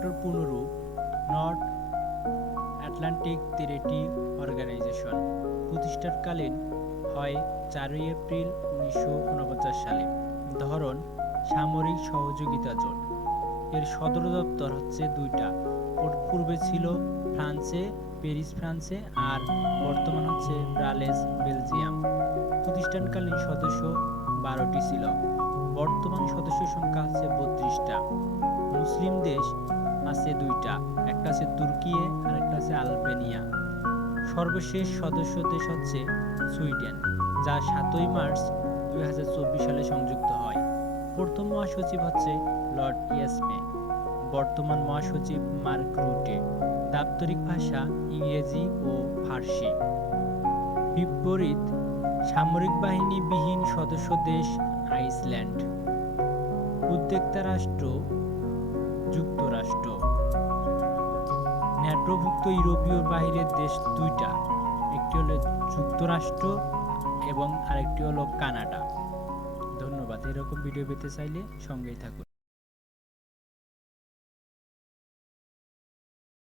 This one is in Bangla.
ন্যাটোর পুনরূপ নর্থ আটলান্টিক ট্রিটি অর্গানাইজেশন প্রতিষ্ঠাকালীন হয় ৪ এপ্রিল ১৯৪৯ সালে। ধরন সামরিক সহযোগিতা জোট। এর সদর দপ্তর হচ্ছে দুইটা, পূর্বে ছিল ফ্রান্সে, প্যারিস ফ্রান্সে, আর বর্তমান হচ্ছে ব্রাসেলস বেলজিয়াম। প্রতিষ্ঠানকালীন সদস্য ১২টি ছিল, বর্তমান সদস্য সংখ্যা হচ্ছে ৩২টা। মুসলিম দেশ আছে দুইটা, একটা আছে তুর্কি আর একটা আছে আলবেনিয়া। সর্বশেষ সদস্য দেশ হচ্ছে সুইডেন, যা ৭ই মার্চ ২০২৪ সালে সংযুক্ত হয়। প্রথম মহাসচিব হচ্ছে লর্ড ইয়েসমে, বর্তমান মহাসচিব মার্ক রুটে। দাপ্তরিক ভাষা ইংরেজি ও ফার্সি। বিপরীত সামরিক বাহিনী বিহীন সদস্য দেশ আইসল্যান্ড। উদ্যোক্তা রাষ্ট্র যুক্তরাষ্ট্র। ন্যাটোভুক্ত ইউরোপীয় বাহিরের দেশ দুইটা, একটি হলো যুক্তরাষ্ট্র এবং আরেকটি হলো কানাডা। ধন্যবাদ। এরকম ভিডিও পেতে চাইলে সঙ্গেই থাকুন।